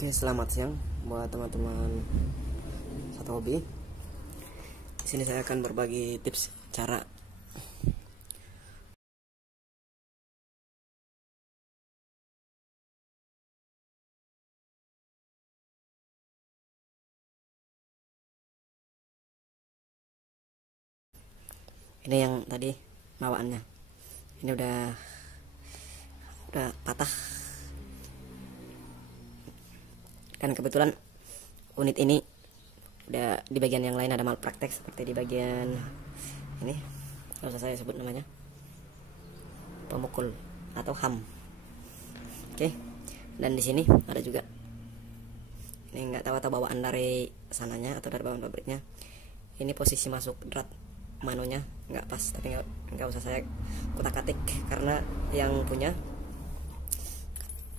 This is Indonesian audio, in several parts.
Oke, selamat siang buat teman-teman satu hobi. Di sini saya akan berbagi tips cara ini yang tadi bawaannya. Ini udah patah. Dan kebetulan unit ini udah di bagian yang lain ada malpraktek, seperti di bagian ini, nggak usah saya sebut namanya, pemukul atau ham. Oke, dan di sini ada juga, ini nggak tahu atau bawaan dari sananya atau dari bawaan pabriknya. Ini posisi masuk drat manunya nggak pas, tapi nggak usah saya kutak-atik karena yang punya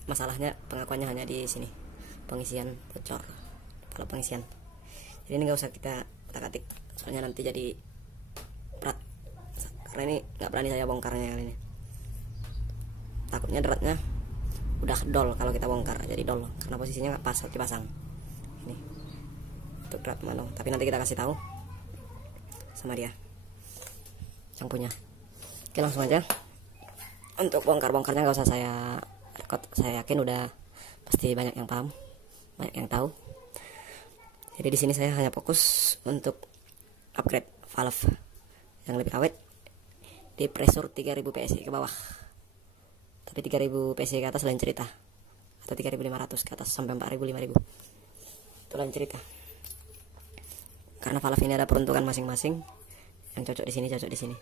masalahnya pengakuannya hanya di sini, pengisian bocor, kalau pengisian. Jadi ini nggak usah kita kutak-atik, soalnya nanti jadi berat. Karena ini nggak berani saya bongkarnya kali ini. Takutnya dratnya udah dol kalau kita bongkar, jadi dol karena posisinya nggak pas dipasang. Ini untuk drat mano, tapi nanti kita kasih tahu sama dia yang punya. Oke, langsung aja. Untuk bongkarnya nggak usah saya record, saya yakin udah pasti banyak yang paham, banyak yang tahu. Jadi di sini saya hanya fokus untuk upgrade valve yang lebih awet di pressure 3000 PSI ke bawah. Tapi 3000 PSI ke atas lain cerita, atau 3500 ke atas sampai 4000 5000 itu lain cerita. Karena valve ini ada peruntukan masing-masing, yang cocok di sini, cocok di sini.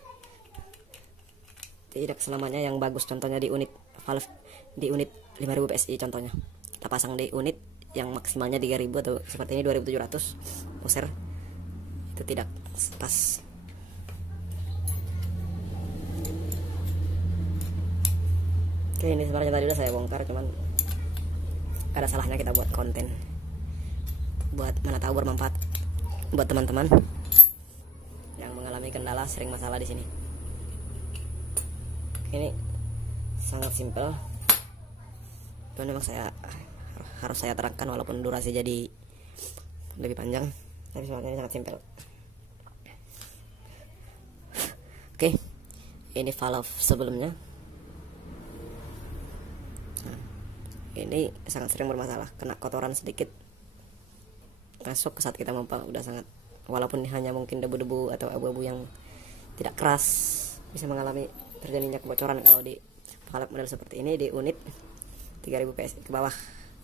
Tidak selamanya yang bagus. Contohnya di unit valve, di unit 5000 PSI contohnya, kita pasang di unit yang maksimalnya 3000 atau seperti ini 2700 user, itu tidak pas. Oke, ini sebenarnya tadi udah saya bongkar, cuman ada salahnya kita buat konten, buat mana tahu bermanfaat buat teman-teman yang mengalami kendala sering masalah di sini. Ini sangat simpel, cuman memang harus saya terangkan walaupun durasi jadi lebih panjang, tapi sebenarnya ini sangat simpel. Oke, ini valve sebelumnya. Nah, ini sangat sering bermasalah, kena kotoran sedikit masuk saat kita memompa, udah sangat, walaupun hanya mungkin debu-debu atau abu-abu yang tidak keras, bisa mengalami terjadinya kebocoran kalau di valve model seperti ini di unit 3000 PSI ke bawah.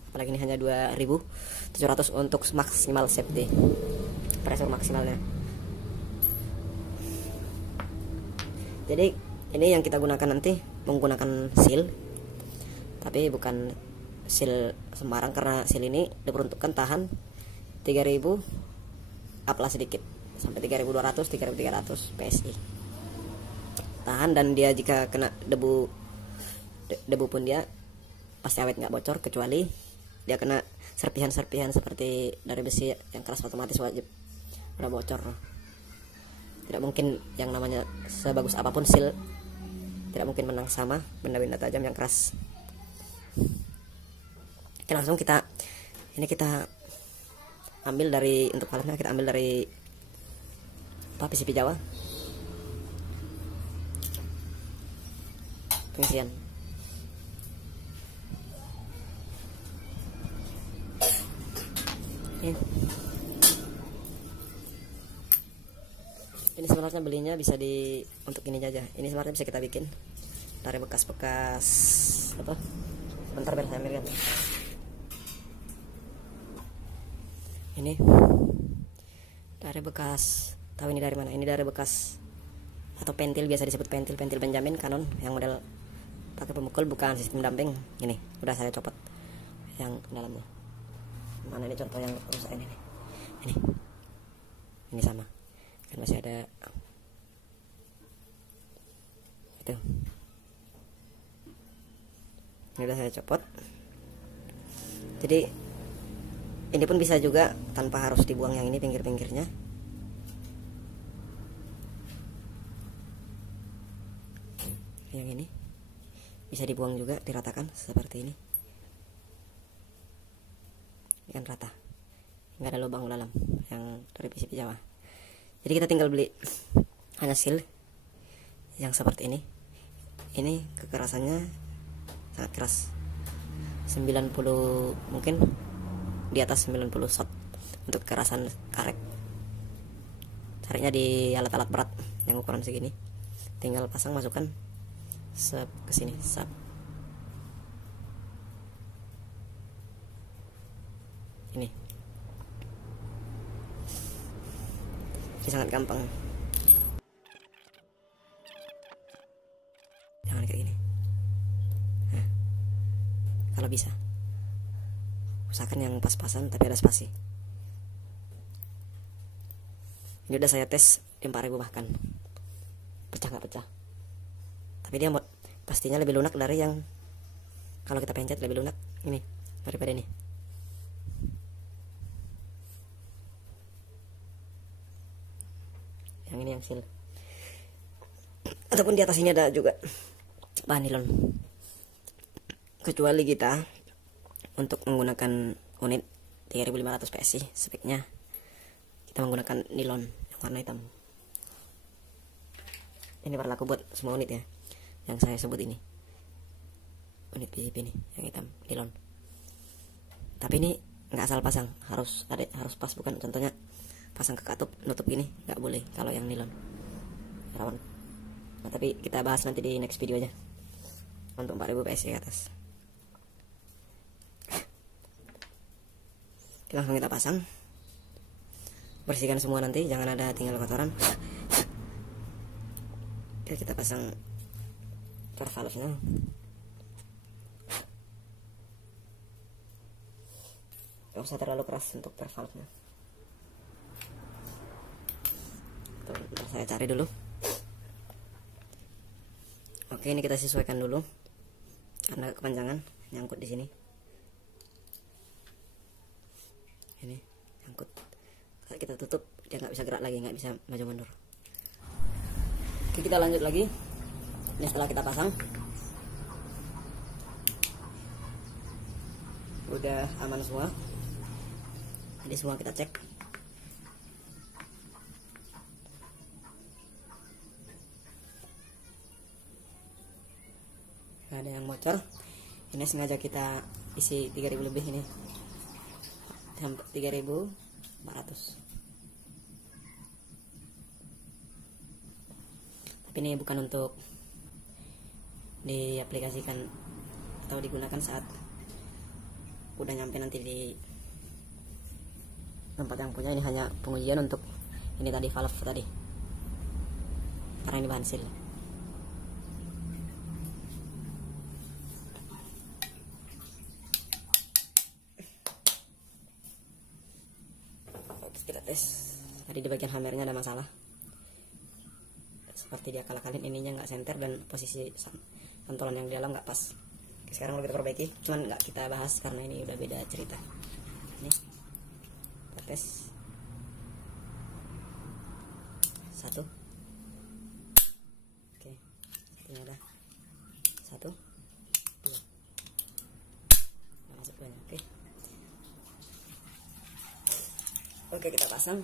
Apalagi ini hanya 2700 untuk maksimal safety, pressure maksimalnya. Jadi ini yang kita gunakan nanti menggunakan seal, tapi bukan seal sembarang, karena seal ini diperuntukkan tahan 3000 uplah sedikit sampai 3200 3300 PSI tahan, dan dia jika kena debu pun dia pasti awet, nggak bocor, kecuali dia kena serpihan-serpihan seperti dari besi yang keras, otomatis wajib udah bocor. Tidak mungkin yang namanya sebagus apapun seal, tidak mungkin menang sama benda-benda tajam yang keras. Oke, langsung kita ambil dari, untuk valve-nya kita ambil dari PCP Jawa pengisian. Ini sebenarnya belinya bisa untuk ini aja. Ini sebenarnya bisa kita bikin dari bekas-bekas apa? Sebentar biar saya ambilkan. Ini dari bekas, tahu ini dari mana? Ini dari bekas atau pentil, biasa disebut pentil Benjamin Canon yang model pakai pemukul, bukan sistem damping. Ini udah saya copot yang dalamnya. Mana ini contoh yang rusak ini sama, kan masih ada itu. Ini udah saya copot. Jadi ini pun bisa juga tanpa harus dibuang yang ini, pinggir-pinggirnya. Yang ini bisa dibuang juga, diratakan seperti ini. ini kan rata, nggak ada lubang dalam yang dari PCB Jawa. Jadi kita tinggal beli hanya seal yang seperti ini. Ini kekerasannya sangat keras, 90, mungkin di atas 90 shot untuk kekerasan karet. Carinya di alat-alat berat yang ukuran segini, tinggal pasang, masukkan sep ke sini, sep. Ini sangat gampang, jangan kayak gini. Nah, kalau bisa usahakan yang pas-pasan tapi ada spasi. Ini udah saya tes di 4000 bahkan pecah nggak pecah, tapi dia pastinya lebih lunak dari yang kalau kita pencet, lebih lunak ini daripada ini. Yang ini yang seal, ataupun di atas ini ada juga bahan nilon. Kecuali kita untuk menggunakan unit 3500 PSI, speknya kita menggunakan nilon yang warna hitam. Ini berlaku buat semua unit ya, yang saya sebut ini unit PCB ini yang hitam nilon. Tapi ini nggak asal pasang, harus pas, bukan contohnya pasang ke katup nutup gini, nggak boleh kalau yang nilon, rawan. Nah, tapi kita bahas nanti di next video aja untuk 4000 PSI ke atas. Langsung kita pasang, bersihkan semua nanti, jangan ada tinggal kotoran. Oke, kita pasang per valve-nya. Gak usah terlalu keras untuk per valve-nya. Bentar, saya cari dulu. Oke, ini kita sesuaikan dulu karena kepanjangan nyangkut di sini. Ini nyangkut. Kalau kita tutup dia nggak bisa gerak lagi, nggak bisa maju mundur. Oke, kita lanjut lagi. Ini setelah kita pasang, udah aman semua. Jadi semua kita cek. Ada yang bocor. Ini sengaja kita isi 3000 lebih, ini 3400. Tapi ini bukan untuk diaplikasikan atau digunakan saat udah nyampe nanti di tempat yang punya. Ini hanya pengujian untuk ini tadi, valve tadi, karena ini bahan seal. Kita tes. Tadi di bagian hammernya ada masalah, seperti dia akal-akalin ininya nggak senter dan posisi pantulan yang di dalam nggak pas. Oke, sekarang kita perbaiki, cuman nggak kita bahas karena ini udah beda cerita. Ini kita tes. 1. Oke, satunya ada 1, 2. Nggak masuk banyak. Oke, kita pasang.